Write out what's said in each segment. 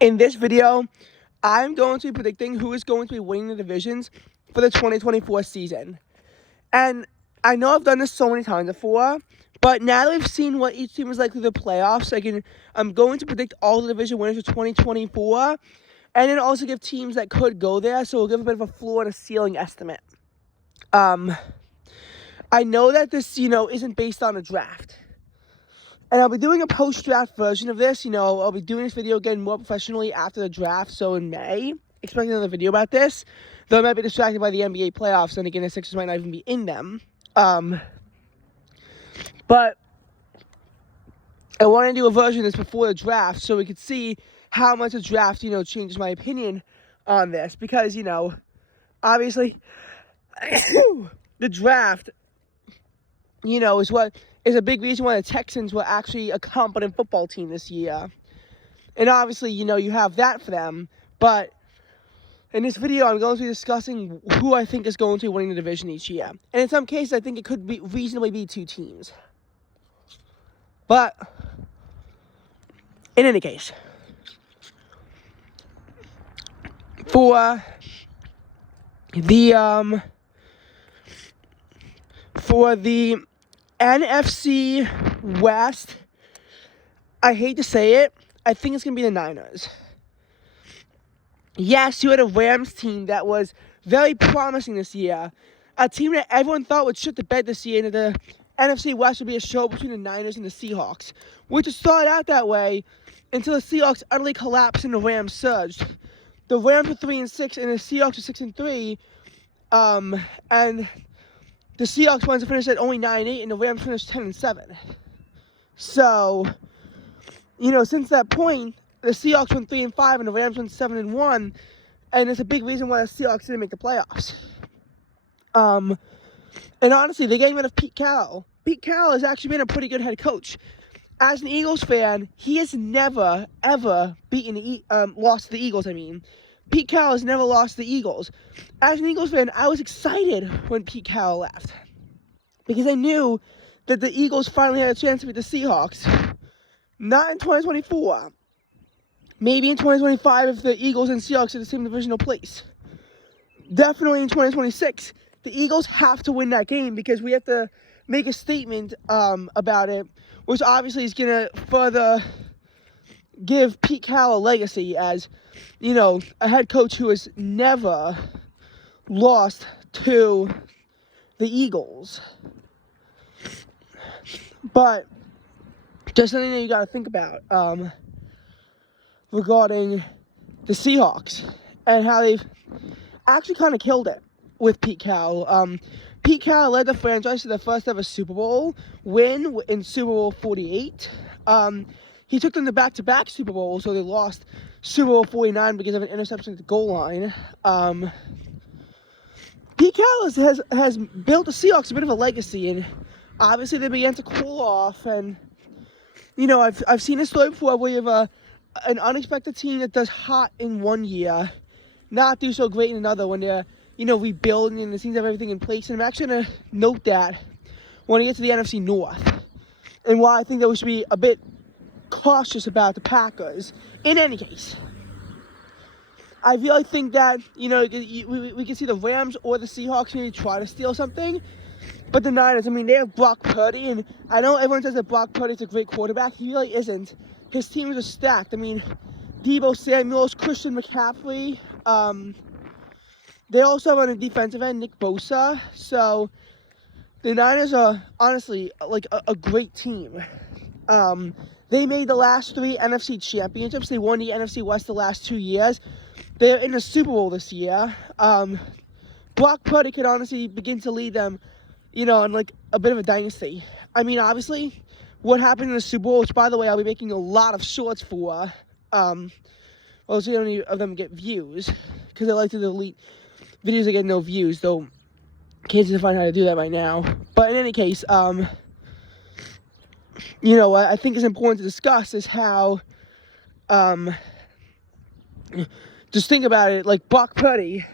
In this video, I'm going to be predicting who is going to be winning the divisions for the 2024 season. And I know I've done this so many times before, but now that we've seen what each team is like through the playoffs, I'm going to predict all the division winners for 2024, and then also give teams that could go there, so we'll give a bit of a floor and a ceiling estimate. I know that this, isn't based on a draft. And I'll be doing a post-draft version of this. I'll be doing this video again more professionally after the draft. So in May, expect another video about this. Though I might be distracted by the NBA playoffs, and again, the Sixers might not even be in them. But I want to do a version of this before the draft so we could see how much the draft, changes my opinion on this. Because, obviously, the draft, is a big reason why the Texans were actually a competent football team this year. And obviously, you have that for them. But in this video, I'm going to be discussing who I think is going to be winning the division each year. And in some cases, I think it could be reasonably be two teams. But in any case, for the NFC West, I hate to say it, I think it's going to be the Niners. Yes, you had a Rams team that was very promising this year. A team that everyone thought would shit the bed this year, and the NFC West would be a show between the Niners and the Seahawks, which started out that way until the Seahawks utterly collapsed and the Rams surged. The Rams were 3-6, and the Seahawks were 6-3. And the Seahawks wanted to finish at only 9-8, and the Rams finished 10-7. So, since that point, the Seahawks went 3-5, and the Rams went 7-1, and it's a big reason why the Seahawks didn't make the playoffs. And honestly, they getting rid of Pete Carroll. Pete Carroll has actually been a pretty good head coach. As an Eagles fan, he has never, ever lost to the Eagles, Pete Carroll has never lost to the Eagles. As an Eagles fan, I was excited when Pete Carroll left, because I knew that the Eagles finally had a chance to beat the Seahawks. Not in 2024. Maybe in 2025 if the Eagles and Seahawks are the same divisional place. Definitely in 2026. The Eagles have to win that game because we have to make a statement about it, which obviously is going to further give Pete Carroll a legacy as, a head coach who has never lost to the Eagles. But just something that you got to think about regarding the Seahawks and how they've actually kind of killed it with Pete Carroll. Pete Carroll led the franchise to their first ever Super Bowl win in Super Bowl 48. He took them to back-to-back Super Bowls, so they lost Super Bowl 49 because of an interception at the goal line. Pete Carroll has built the Seahawks a bit of a legacy, and obviously they began to cool off. And I've seen this story before where you have an unexpected team that does hot in one year, not do so great in another when they're rebuilding and it seems to have everything in place. And I'm actually going to note that when I get to the NFC North and why I think that we should be a bit cautious about the Packers. In any case, I really think that, we can see the Rams or the Seahawks maybe try to steal something. But the Niners, they have Brock Purdy, and I know everyone says that Brock Purdy's a great quarterback. He really isn't. His teams are stacked. Deebo Samuels, Christian McCaffrey. They also have on the defensive end Nick Bosa. So the Niners are honestly like a great team. They made the last 3 NFC championships. They won the NFC West the last 2 years. They're in the Super Bowl this year. Brock Purdy could honestly begin to lead them, in like a bit of a dynasty. Obviously, what happened in the Super Bowl, which by the way, I'll be making a lot of shorts for. So many of them get views because I like to delete videos that get no views, though kids can find out how to do that right now. But in any case, what I think is important to discuss is how, just think about it, like Brock Purdy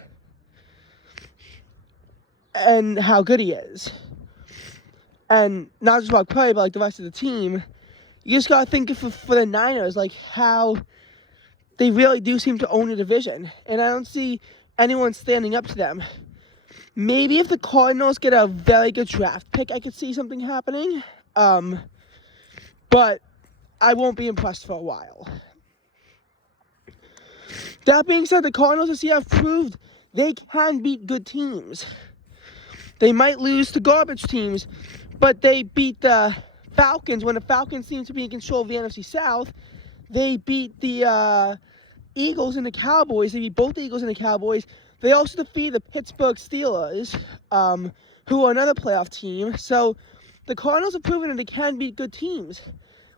and how good he is. And not just Brock Purdy, but like the rest of the team. You just gotta think for the Niners, like how they really do seem to own the division, and I don't see anyone standing up to them. Maybe if the Cardinals get a very good draft pick, I could see something happening. But I won't be impressed for a while. That being said, the Cardinals this year have proved they can beat good teams. They might lose to garbage teams, but they beat the Falcons when the Falcons seem to be in control of the NFC South. They beat the Eagles and the Cowboys. They beat both the Eagles and the Cowboys. They also defeated the Pittsburgh Steelers, who are another playoff team. So the Cardinals have proven that they can beat good teams.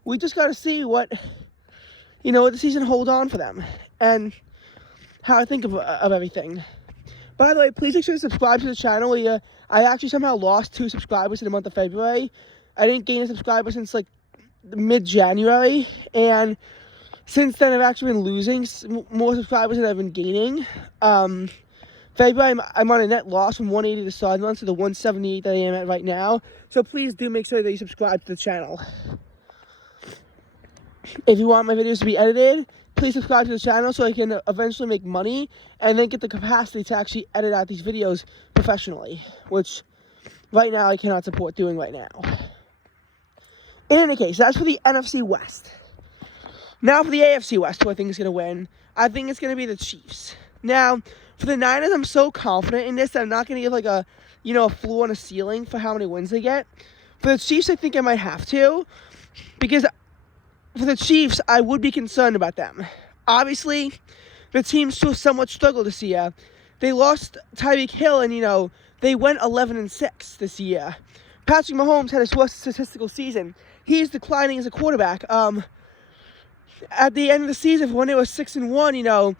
We just got to see what the season holds on for them and how I think of everything. By the way, please make sure to subscribe to the channel. I actually somehow lost 2 subscribers in the month of February. I didn't gain a subscriber since like mid-January, and since then I've actually been losing more subscribers than I've been gaining. February, I'm on a net loss from 180 to start month to the 178 that I am at right now. So please do make sure that you subscribe to the channel. If you want my videos to be edited, please subscribe to the channel so I can eventually make money and then get the capacity to actually edit out these videos professionally, which right now I cannot support doing right now. In any case, that's for the NFC West. Now for the AFC West, who I think is going to win. I think it's going to be the Chiefs. Now, for the Niners, I'm so confident in this that I'm not going to give like a floor and a ceiling for how many wins they get. For the Chiefs, I think I might have to, because for the Chiefs, I would be concerned about them. Obviously, the team still somewhat struggled this year. They lost Tyreek Hill, and they went 11-6 this year. Patrick Mahomes had his worst statistical season. He's declining as a quarterback. At the end of the season, when they were 6-1,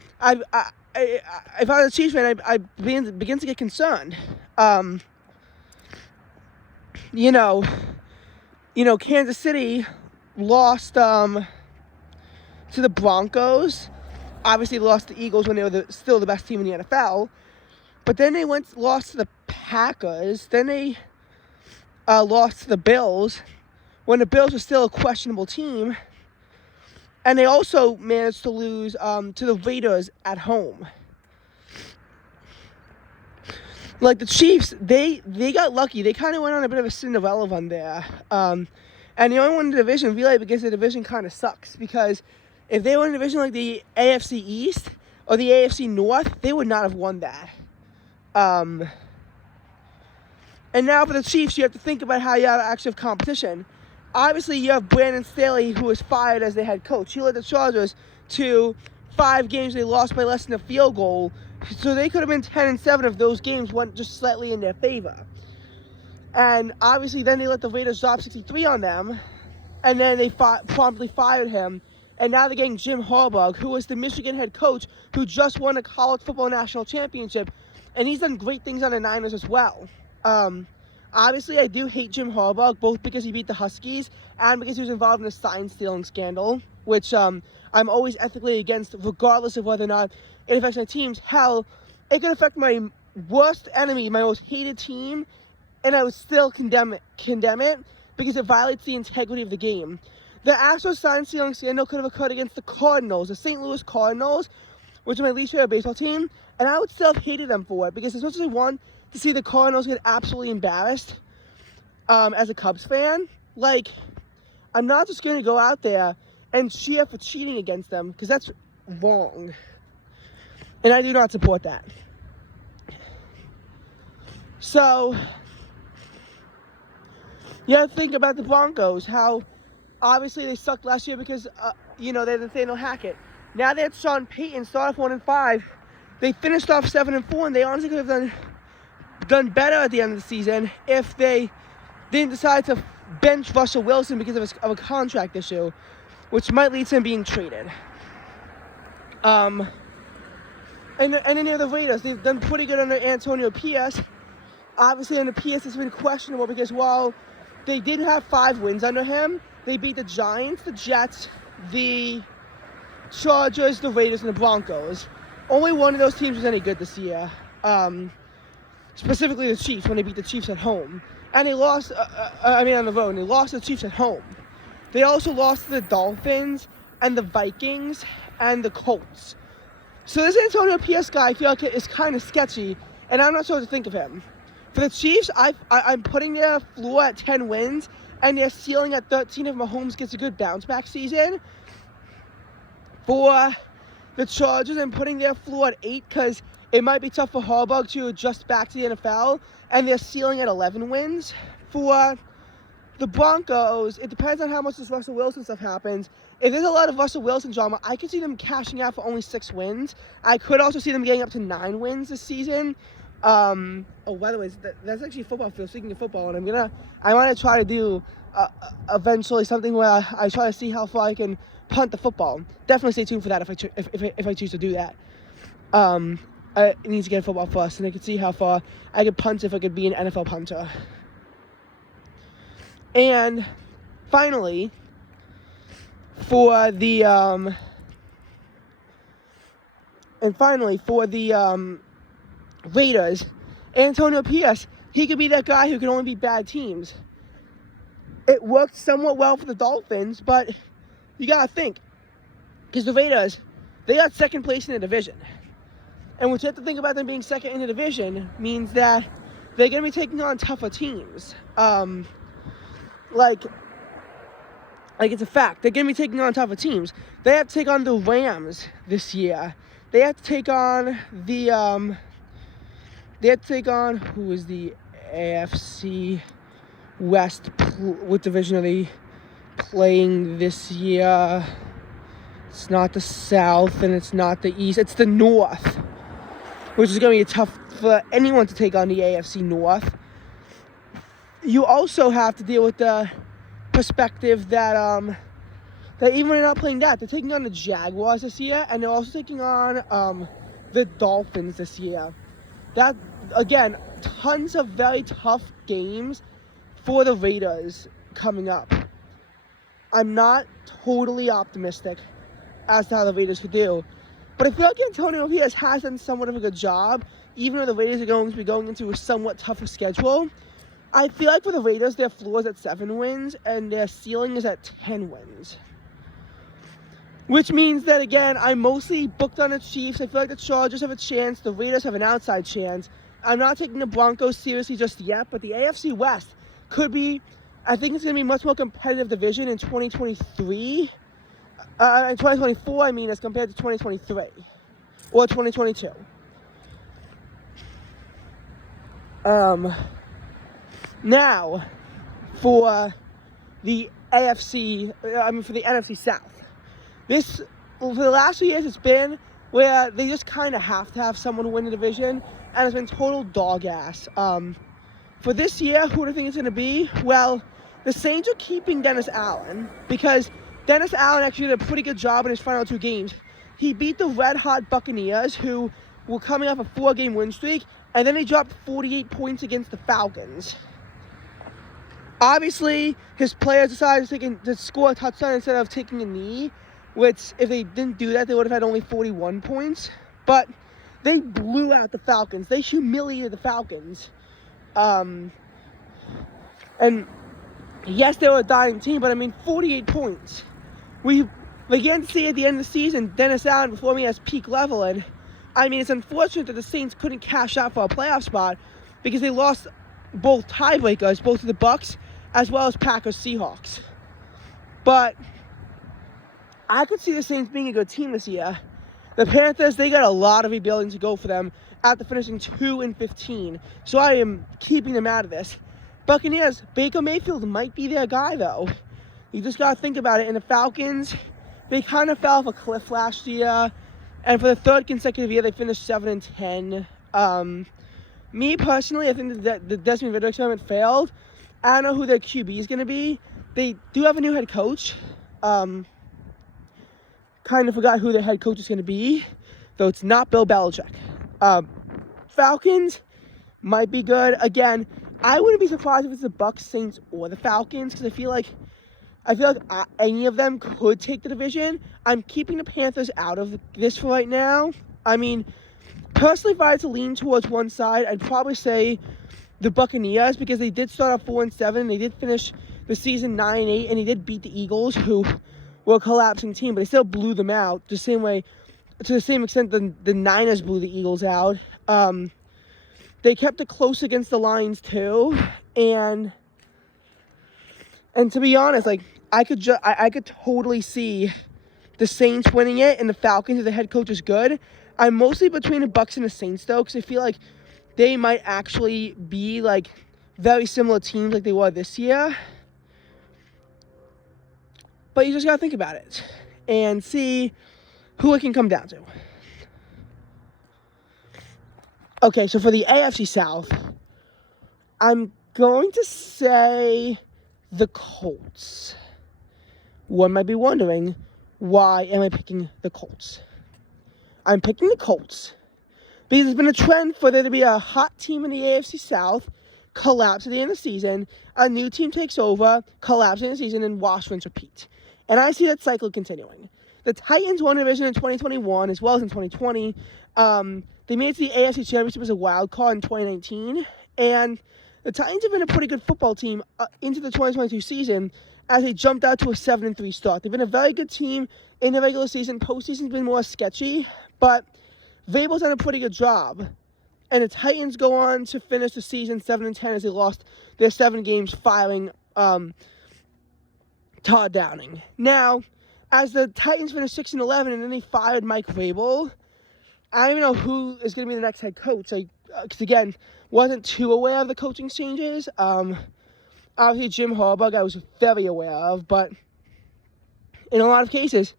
if I was a Chiefs fan, I begin to get concerned. Kansas City lost to the Broncos. Obviously, they lost to the Eagles when they were still the best team in the NFL. But then they lost to the Packers. Then they lost to the Bills when the Bills were still a questionable team. And they also managed to lose to the Raiders at home. Like the Chiefs, they got lucky. They kind of went on a bit of a Cinderella run there. And they only won the division really because the division kind of sucks. Because if they won a division like the AFC East or the AFC North, they would not have won that. And now for the Chiefs, you have to think about how you have actually have competition. Obviously, you have Brandon Staley, who was fired as the head coach. He led the Chargers to 5 games they lost by less than a field goal. So they could have been 10-7 if those games went just slightly in their favor. And obviously, then they let the Raiders drop 63 on them. And then they promptly fired him. And now they're getting Jim Harbaugh, who was the Michigan head coach, who just won a college football national championship. And he's done great things on the Niners as well. Obviously, I do hate Jim Harbaugh, both because he beat the Huskies and because he was involved in a sign-stealing scandal, which I'm always ethically against, regardless of whether or not it affects my teams. Hell, it could affect my worst enemy, my most hated team, and I would still condemn it because it violates the integrity of the game. The actual sign-stealing scandal could have occurred against the Cardinals, the St. Louis Cardinals, which are my least favorite baseball team, and I would still have hated them for it because as much as I want to see the Cardinals get absolutely embarrassed as a Cubs fan, I'm not just going to go out there and cheer for cheating against them because that's wrong. And I do not support that. So, you have to think about the Broncos, how obviously they sucked last year because, they had Nathaniel Hackett. Now they had Sean Payton start off 1-5. They finished off 7-4, and they honestly could have done better at the end of the season if they didn't decide to bench Russell Wilson because of a contract issue, which might lead to him being traded. And then you have the Raiders. They've done pretty good under Antonio Pierce. Obviously, under Pierce, it's been questionable because while they did have 5 wins under him, they beat the Giants, the Jets, the Chargers, the Raiders, and the Broncos. Only one of those teams was any good this year. Specifically the Chiefs, when they beat the Chiefs at home. And they lost, on the road, and they lost to the Chiefs at home. They also lost to the Dolphins and the Vikings, and the Colts. So this Antonio Pierce guy, I feel like is kind of sketchy, and I'm not sure what to think of him. For the Chiefs, I'm putting their floor at 10 wins, and their ceiling at 13 if Mahomes gets a good bounce-back season. For the Chargers, I'm putting their floor at 8 because it might be tough for Harbaugh to adjust back to the NFL, and their ceiling at 11 wins. For the Broncos, it depends on how much this Russell Wilson stuff happens. If there's a lot of Russell Wilson drama, I could see them cashing out for only 6 wins. I could also see them getting up to 9 wins this season. Oh, by the way, that's actually a football field. Speaking of football, and I want to try to do eventually something where I try to see how far I can punt the football. Definitely stay tuned for that if I choose to do that. I need to get a football first, and I can see how far I could punt if I could be an NFL punter. And finally, for the Raiders, Antonio Pierce, he could be that guy who can only beat bad teams. It worked somewhat well for the Dolphins, but you gotta think, because the Raiders, they got second place in the division. And what you have to think about them being second in the division means that they're going to be taking on tougher teams. Like it's a fact. They're going to be taking on tougher teams. They have to take on the Rams this year. They have to take on who is the AFC West? What division are they playing this year? It's not the South and it's not the East. It's the North, which is going to be tough for anyone to take on the AFC North. You also have to deal with the perspective that even when they're not playing that, they're taking on the Jaguars this year, and they're also taking on the Dolphins this year. That, again, tons of very tough games for the Raiders coming up. I'm not totally optimistic as to how the Raiders could do, but I feel like Antonio Pierce has done somewhat of a good job, even though the Raiders are going to be going into a somewhat tougher schedule. I feel like for the Raiders, their floor is at 7 wins, and their ceiling is at 10 wins. Which means that, again, I'm mostly booked on the Chiefs. I feel like the Chargers have a chance. The Raiders have an outside chance. I'm not taking the Broncos seriously just yet, but the AFC West could be, I think it's going to be a much more competitive division in 2023. In 2024, I mean, as compared to 2023 or 2022. Now, for the NFC South. For the last few years, it's been where they just kind of have to have someone win the division, and it's been total dog ass. For this year, who do I think it's going to be? Well, the Saints are keeping Dennis Allen, because Dennis Allen actually did a pretty good job in his final 2 games. He beat the red-hot Buccaneers, who were coming off a 4-game win streak, and then he dropped 48 points against the Falcons. Obviously, his players decided to score a touchdown instead of taking a knee, which, if they didn't do that, they would have had only 41 points. But they blew out the Falcons. They humiliated the Falcons. And yes, they were a dying team, but 48 points. We began to see at the end of the season, Dennis Allen before me as peak level, and it's unfortunate that the Saints couldn't cash out for a playoff spot because they lost both tiebreakers, both to the Bucs as well as Packers Seahawks. But I could see the Saints being a good team this year. The Panthers, they got a lot of rebuilding to go for them after finishing 2-15. So I am keeping them out of this. Buccaneers, Baker Mayfield might be their guy, though. You just got to think about it. And the Falcons, they kind of fell off a cliff last year. And for the 3rd consecutive year, they finished 7-10. Me, personally, I think that the Desmond Ridder experiment failed. I don't know who their QB is going to be. They do have a new head coach. Kind of forgot who their head coach is going to be, though it's not Bill Belichick. Falcons might be good. Again, I wouldn't be surprised if it's the Bucs, Saints, or the Falcons, because I feel like any of them could take the division. I'm keeping the Panthers out of this for right now. Personally, if I had to lean towards one side, I'd probably say the Buccaneers, because they did start off 4-7. They did finish the season 9-8, and they did beat the Eagles, who were a collapsing team, but they still blew them out the same way, to the same extent the Niners blew the Eagles out. They kept it close against the Lions too, and to be honest, like I could totally see the Saints winning it and the Falcons if the head coach is good. I'm mostly between the Bucs and the Saints though, because I feel like they might actually be like very similar teams like they were this year. But you just gotta think about it and see who it can come down to. Okay, so for the AFC South, I'm going to say the Colts. One might be wondering, why am I picking the Colts? I'm picking the Colts because there's been a trend for there to be a hot team in the AFC South, collapse at the end of the season, a new team takes over, collapse at the end of the season, and wash, rinse, repeat. And I see that cycle continuing. The Titans won the division in 2021 as well as in 2020. They made it to the AFC Championship as a wild card in 2019. And the Titans have been a pretty good football team into the 2022 season as they jumped out to a 7-3 start. They've been a very good team in the regular season. Postseason's been more sketchy, but Vrabel's done a pretty good job. And the Titans go on to finish the season 7-10 as they lost their 7 games, firing Todd Downing. Now, as the Titans finished 6-11 and then they fired Mike Vrabel, I don't even know who is going to be the next head coach. Because again, wasn't too aware of the coaching changes. Obviously, Jim Harbaugh I was very aware of, but in a lot of cases,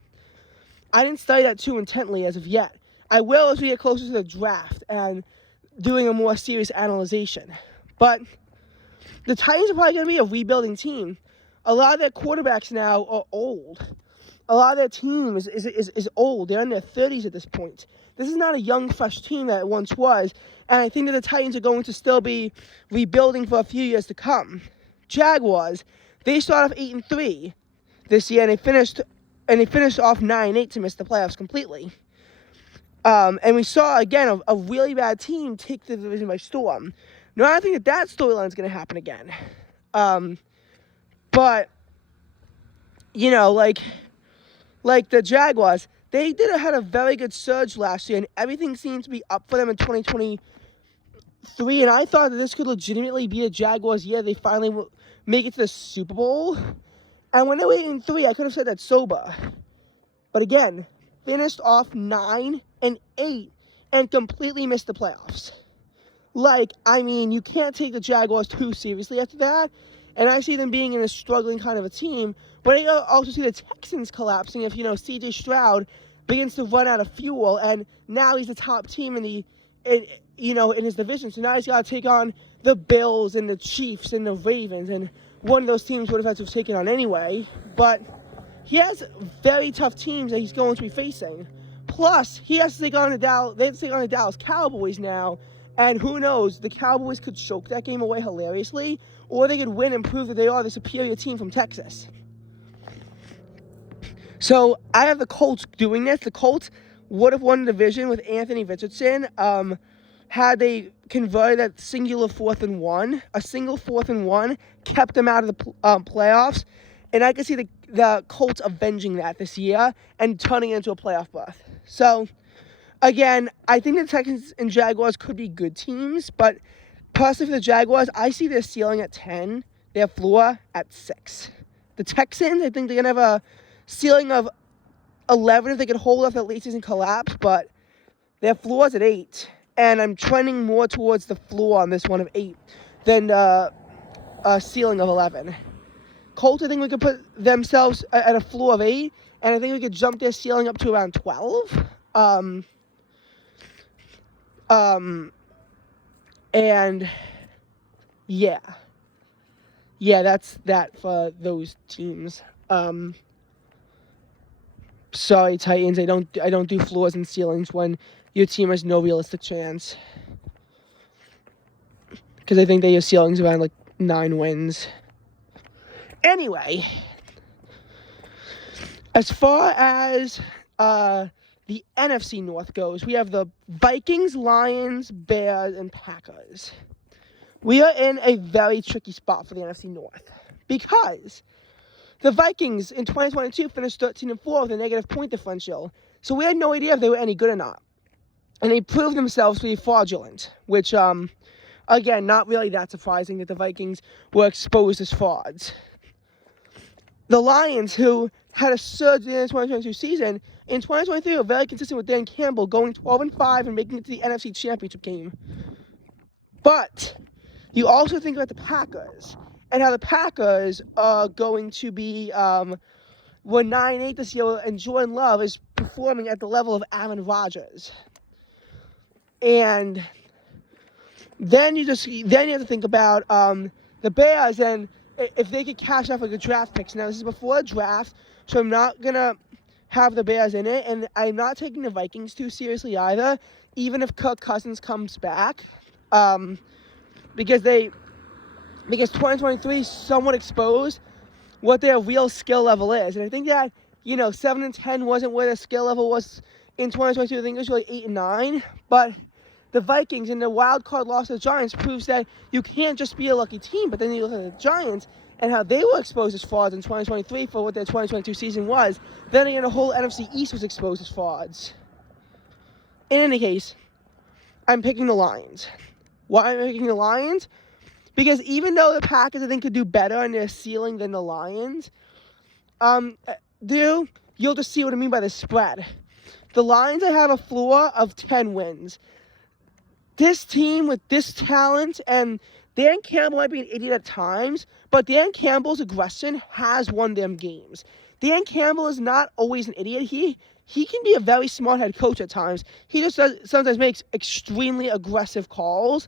I didn't study that too intently as of yet. I will as we get closer to the draft and doing a more serious analyzation. But the Titans are probably going to be a rebuilding team. A lot of their quarterbacks now are old. A lot of their team is old. They're in their 30s at this point. This is not a young, fresh team that it once was. And I think that the Titans are going to still be rebuilding for a few years to come. Jaguars, they started off 8-3 this year, and they finished off 9-8 to miss the playoffs completely. And we saw again a really bad team take the division by storm. Now I think that storyline is going to happen again. But you know, like the Jaguars, they had a very good surge last year, and everything seemed to be up for them in 2023. And I thought that this could legitimately be a Jaguars year. They finally make it to the Super Bowl. And when they were 8-3, I could have said that sober. But again, finished off 9-8 and completely missed the playoffs. You can't take the Jaguars too seriously after that. And I see them being in a struggling kind of a team. But I also see the Texans collapsing if, C.J. Stroud begins to run out of fuel. And now he's the top team in his division. So now he's got to take on the Bills and the Chiefs and the Ravens. And one of those teams would have had to have taken on anyway. But he has very tough teams that he's going to be facing. Plus, he has to take on they have to take on the Dallas Cowboys now. And who knows, the Cowboys could choke that game away hilariously, or they could win and prove that they are the superior team from Texas. So I have the Colts doing this. The Colts would have won the division with Anthony Richardson had they converted that singular 4th and 1. A single 4th and 1 kept them out of the playoffs. And I can see the Colts avenging that this year and turning it into a playoff berth. So, again, I think the Texans and Jaguars could be good teams, but personally for the Jaguars, I see their ceiling at 10, their floor at 6. The Texans, I think they're going to have a ceiling of 11 if they could hold off that late season collapse, but their floor's at 8, and I'm trending more towards the floor on this one of 8 than a ceiling of 11. Colts, I think we could put themselves at a floor of 8, and I think we could jump their ceiling up to around 12. And yeah, that's that for those teams. Sorry, Titans, I don't do floors and ceilings when your team has no realistic chance. Because I think that your ceiling's around 9 wins. Anyway, as far as the NFC North goes, we have the Vikings, Lions, Bears, and Packers. We are in a very tricky spot for the NFC North because The Vikings in 2022 finished 13-4 with a negative point differential. So we had no idea if they were any good or not. And they proved themselves to be fraudulent, which, again, not really that surprising that the Vikings were exposed as frauds. The Lions, who had a surge in the 2022 season, in 2023 were very consistent with Dan Campbell, going 12-5 and making it to the NFC Championship game. But you also think about the Packers and how the Packers are going to be, we're 9-8 this year, and Jordan Love is performing at the level of Aaron Rodgers. And then you have to think about the Bears and if they could cash out for the draft picks. Now, this is before the draft, so I'm not going to have the Bears in it, and I'm not taking the Vikings too seriously either, even if Kirk Cousins comes back, because 2023 is somewhat exposed what their real skill level is. And I think that, 7-10 wasn't where their skill level was in 2022. I think it was really 8-9, but the Vikings in the wild card loss to the Giants proves that you can't just be a lucky team. But then you look at the Giants and how they were exposed as frauds in 2023 for what their 2022 season was. Then again, the whole NFC East was exposed as frauds. In any case, I'm picking the Lions. Why am I picking the Lions? Because even though the Packers, I think, could do better on their ceiling than the Lions, you'll just see what I mean by the spread. The Lions have a floor of 10 wins. This team with this talent, and Dan Campbell might be an idiot at times, but Dan Campbell's aggression has won them games. Dan Campbell is not always an idiot. He can be a very smart head coach at times. He just sometimes makes extremely aggressive calls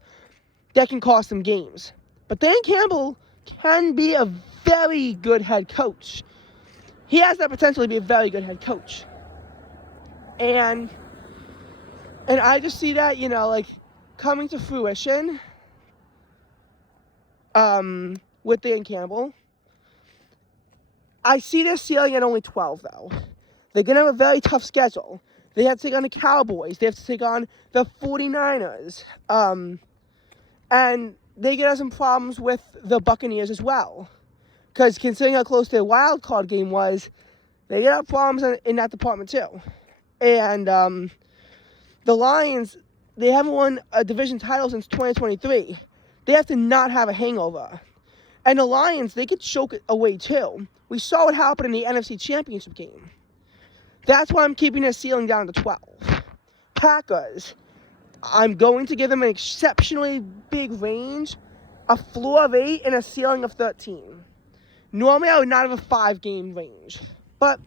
that can cost them games. But Dan Campbell can be a very good head coach. He has that potential to be a very good head coach. And I just see that, coming to fruition with Dan Campbell. I see their ceiling at only 12, though. They're going to have a very tough schedule. They have to take on the Cowboys. They have to take on the 49ers. And they get some problems with the Buccaneers as well. Because considering how close their wild card game was, they get problems in that department too. And the Lions, they haven't won a division title since 2023. They have to not have a hangover. And the Lions, they could choke it away too. We saw what happened in the NFC Championship game. That's why I'm keeping their ceiling down to 12. Packers, I'm going to give them an exceptionally big range, a floor of 8 and a ceiling of 13. Normally, I would not have a 5-game range. But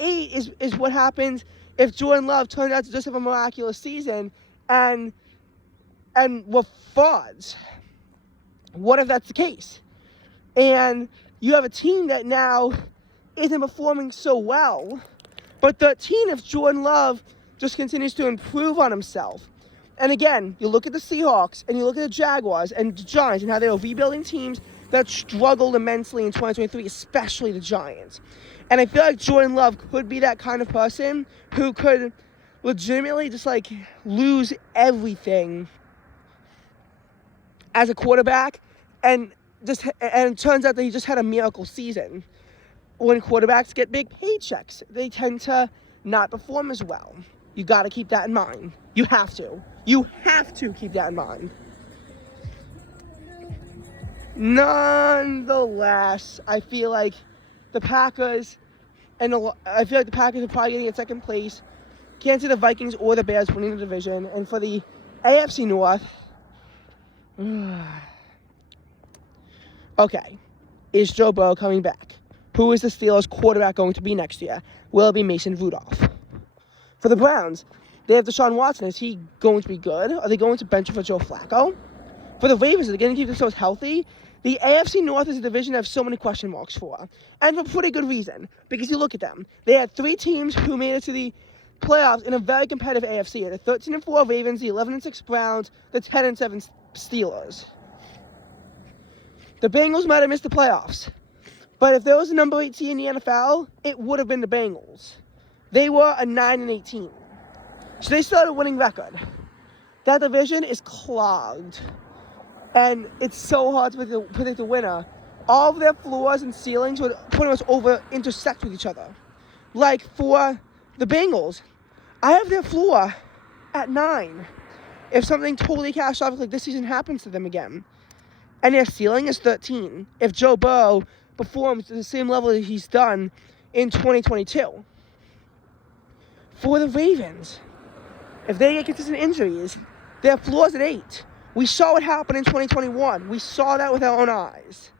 8 is what happens if Jordan Love turns out to just have a miraculous season and we're frauds. What if that's the case? And you have a team that now isn't performing so well, but 13 if Jordan Love just continues to improve on himself. And again, you look at the Seahawks and you look at the Jaguars and the Giants and how they were rebuilding teams that struggled immensely in 2023, especially the Giants. And I feel like Jordan Love could be that kind of person who could legitimately just lose everything as a quarterback, and it turns out that he just had a miracle season. When quarterbacks get big paychecks, they tend to not perform as well. You got to keep that in mind. You have to. You have to keep that in mind. Nonetheless, I feel like the Packers are probably getting in second place. Can't see the Vikings or the Bears winning the division. And for the AFC North, okay, is Joe Burrow coming back? Who is the Steelers quarterback going to be next year? Will it be Mason Rudolph? For the Browns, they have Deshaun Watson. Is he going to be good? Are they going to bench him for Joe Flacco? For the Ravens, are they going to keep themselves healthy? The AFC North is a division I have so many question marks for. And for pretty good reason. Because you look at them. They had 3 teams who made it to the playoffs in a very competitive AFC. The 13-4 Ravens, the 11-6 Browns, the 10-7 Steelers. The Bengals might have missed the playoffs. But if there was a number 8 team in the NFL, it would have been the Bengals. They were a 9-8 team. So they still had a winning record. That division is clogged. And it's so hard to predict the winner. all of their floors and ceilings would pretty much intersect with each other. Like for the Bengals, I have their floor at 9. If something totally catastrophic like this season happens to them again. And their ceiling is 13. If Joe Burrow performs at the same level that he's done in 2022. For the Ravens, if they get consistent injuries, their floor's at 8. We saw what happened in 2021. We saw that with our own eyes.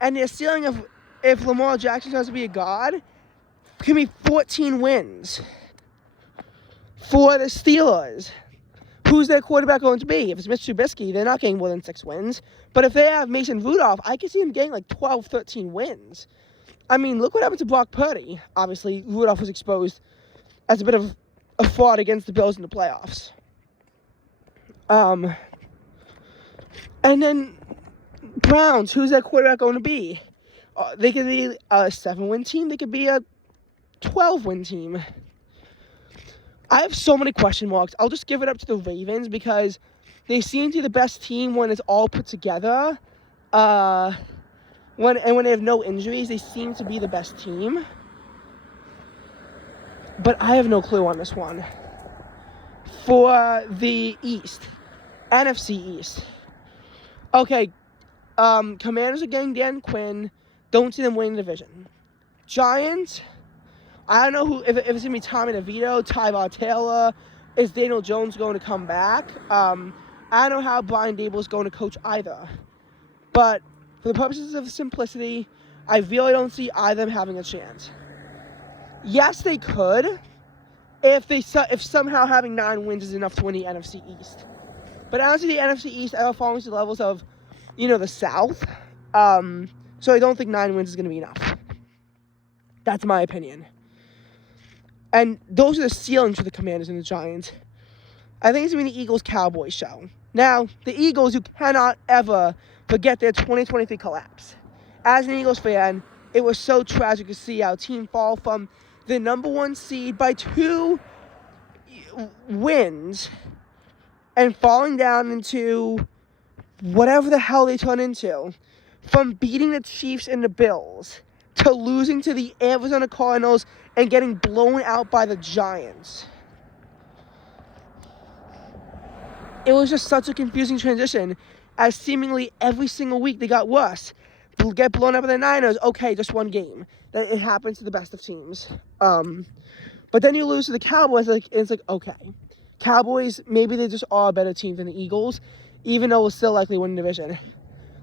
And their ceiling of, if Lamar Jackson has to be a god, can be 14 wins. For the Steelers, who's their quarterback going to be? If it's Mitch Trubisky, they're not getting more than 6 wins. But if they have Mason Rudolph, I can see them getting like 12, 13 wins. I mean, look what happened to Brock Purdy. Obviously, Rudolph was exposed as a bit of a fraud against the Bills in the playoffs. And then Browns, who's their quarterback going to be? They could be a 7-win team. They could be a 12-win team. I have so many question marks. I'll just give it up to the Ravens because they seem to be the best team when it's all put together. When they have no injuries, they seem to be the best team. But I have no clue on this one. For the East, NFC East. Okay, Commanders are getting Dan Quinn. Don't see them winning the division. Giants, I don't know if it's going to be Tommy DeVito, Tyrod Taylor. Is Daniel Jones going to come back? I don't know how Brian Dable is going to coach either. But for the purposes of simplicity, I really don't see either of them having a chance. Yes, they could if somehow having 9 wins is enough to win the NFC East. But honestly, the NFC East ever falls to the levels of, the South. So I don't think 9 wins is going to be enough. That's my opinion. And those are the ceilings for the Commanders and the Giants. I think it's going to be the Eagles-Cowboys show. Now, the Eagles, who cannot ever forget their 2023 collapse. As an Eagles fan, it was so tragic to see our team fall from the number 1 seed by 2 wins and falling down into whatever the hell they turned into. From beating the Chiefs and the Bills to losing to the Arizona Cardinals and getting blown out by the Giants. It was just such a confusing transition as seemingly every single week they got worse. Get blown out by the Niners, okay, just 1 game. It happens to the best of teams. But then you lose to the Cowboys, it's like, okay. Cowboys, maybe they just are a better team than the Eagles, even though we'll still likely win the division.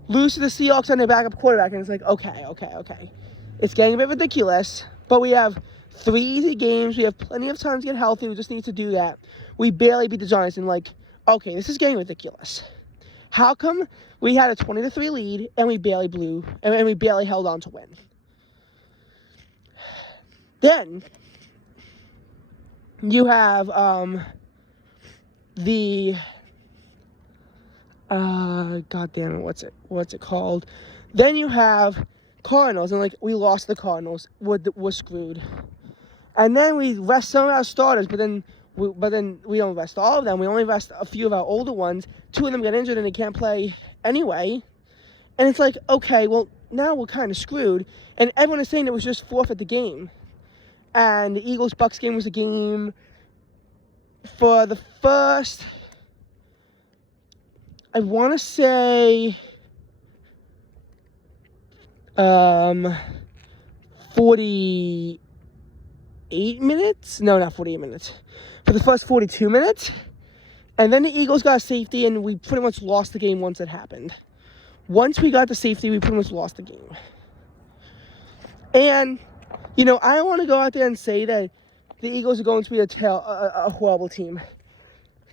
Lose to the Seahawks on their backup quarterback, and it's like, okay. It's getting a bit ridiculous, but we have 3 easy games. We have plenty of time to get healthy. We just need to do that. We barely beat the Giants, and okay, this is getting ridiculous. How come we had a 20-3 lead, and we barely blew, and we barely held on to win? Then, you have, God damn it, what's it called? Then you have Cardinals, and we lost the Cardinals. We're screwed. And then we rest some of our starters, but then we don't rest all of them. We only rest a few of our older ones. 2 of them got injured and they can't play anyway. And it's like, okay, well, now we're kind of screwed. And everyone is saying it was just forfeit the game. And the Eagles-Bucks game was a game for the first, I want to say, 48 minutes? No, not 48 minutes. For the first 42 minutes. And then the Eagles got a safety, and we pretty much lost the game once it happened. Once we got the safety, we pretty much lost the game. And, I don't want to go out there and say that the Eagles are going to be a horrible team.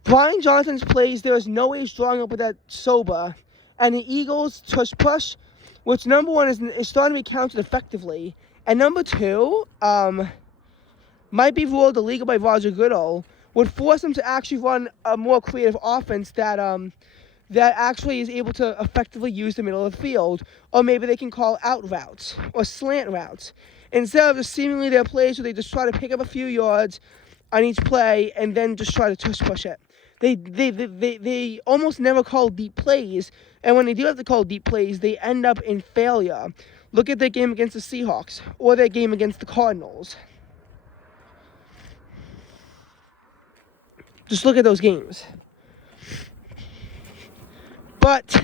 Brian Jonathan's plays, there is no way he's drawing up with that sober. And the Eagles push, which number 1 is starting to be counted effectively. And number 2, might be ruled illegal by Roger Goodell, would force them to actually run a more creative offense that actually is able to effectively use the middle of the field. Or maybe they can call out routes or slant routes. Instead of just seemingly their plays where they just try to pick up a few yards on each play and then just try to push it. They almost never call deep plays, and when they do have to call deep plays, they end up in failure. Look at their game against the Seahawks or their game against the Cardinals. Just look at those games. But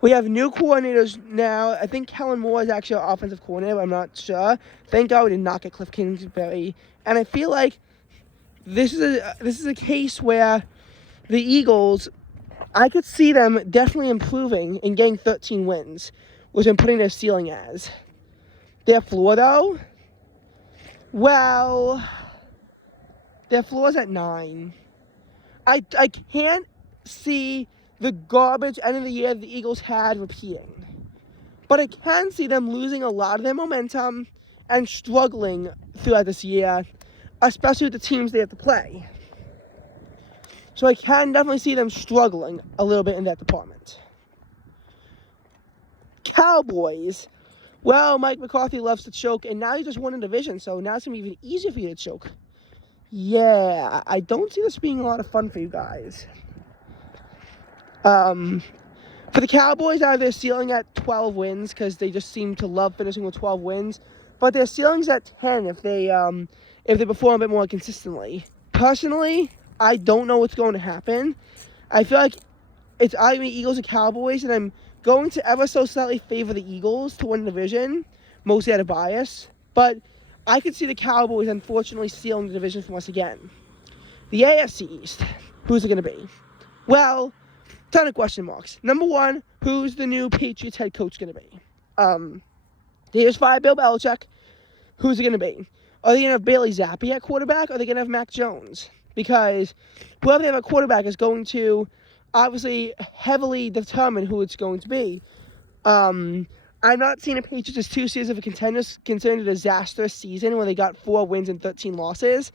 we have new coordinators now. I think Kellen Moore is actually our offensive coordinator, but I'm not sure. Thank God we did not get Cliff Kingsbury. And I feel like this is a case where the Eagles, I could see them definitely improving and getting 13 wins, which I'm putting their ceiling as. Their floor, though, well, their floor is at 9. I can't see the garbage end of the year the Eagles had repeating. But I can see them losing a lot of their momentum and struggling throughout this year, especially with the teams they have to play. So I can definitely see them struggling a little bit in that department. Cowboys. Well, Mike McCarthy loves to choke, and now he just won a division, so now it's going to be even easier for you to choke. Yeah, I don't see this being a lot of fun for you guys. For the Cowboys, I have their ceiling at 12 wins because they just seem to love finishing with 12 wins. But their ceiling's at 10 if they perform a bit more consistently. Personally, I don't know what's going to happen. I feel like it's either Eagles or Cowboys, and I'm going to ever so slightly favor the Eagles to win the division, mostly out of bias. But I could see the Cowboys, unfortunately, stealing the division from us again. The AFC East, who's it going to be? Well, ton of question marks. Number one, who's the new Patriots head coach going to be? They just fired Bill Belichick. Who's it going to be? Are they going to have Bailey Zappi at quarterback, or are they going to have Mac Jones? Because whoever they have at quarterback is going to obviously heavily determine who it's going to be. I'm not seeing the Patriots as 2 seasons of a contenders, considering a disastrous season where they got 4 wins and 13 losses.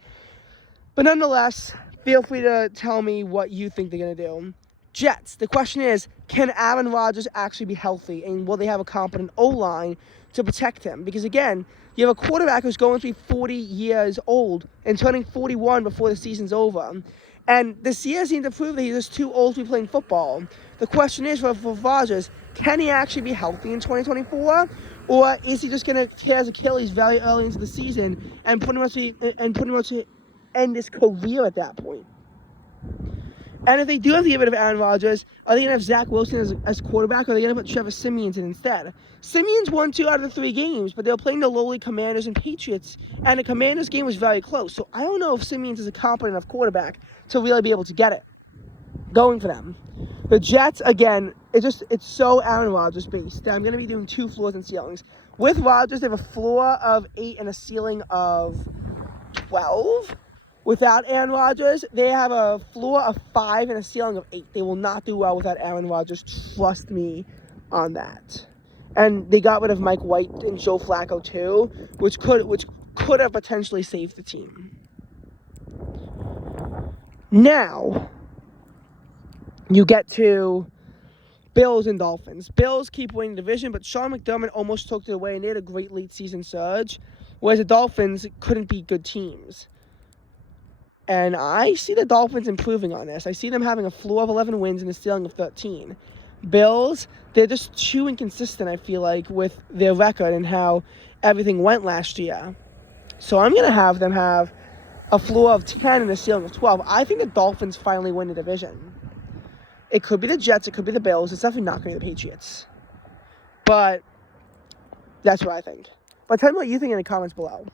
But nonetheless, feel free to tell me what you think they're going to do. Jets. The question is, can Aaron Rodgers actually be healthy, and will they have a competent O-line to protect him? Because again, you have a quarterback who's going to be 40 years old and turning 41 before the season's over. And this year seems to prove that he's just too old to be playing football. The question is for Rodgers, can he actually be healthy in 2024? Or is he just going to tear his Achilles very early into the season and pretty much end his career at that point? And if they do have to get rid of Aaron Rodgers, are they going to have Zach Wilson as quarterback, or are they going to put Trevor Siemian in instead? Siemian's won 2 out of the 3 games, but they were playing the lowly Commanders and Patriots, and the Commanders game was very close. So I don't know if Siemian's is a competent enough quarterback to really be able to get it going for them. The Jets, again, it's so Aaron Rodgers based that I'm going to be doing 2 floors and ceilings. With Rodgers, they have a floor of 8 and a ceiling of 12. Without Aaron Rodgers, they have a floor of 5 and a ceiling of 8. They will not do well without Aaron Rodgers. Trust me on that. And they got rid of Mike White and Joe Flacco too, which could have potentially saved the team. Now, you get to Bills and Dolphins. Bills keep winning the division, but Sean McDermott almost took it away, and they had a great late season surge, whereas the Dolphins couldn't beat good teams. And I see the Dolphins improving on this. I see them having a floor of 11 wins and a ceiling of 13. Bills, they're just too inconsistent, I feel like, with their record and how everything went last year. So I'm going to have them have a floor of 10 and a ceiling of 12. I think the Dolphins finally win the division. It could be the Jets. It could be the Bills. It's definitely not going to be the Patriots. But that's what I think. But tell me what you think in the comments below.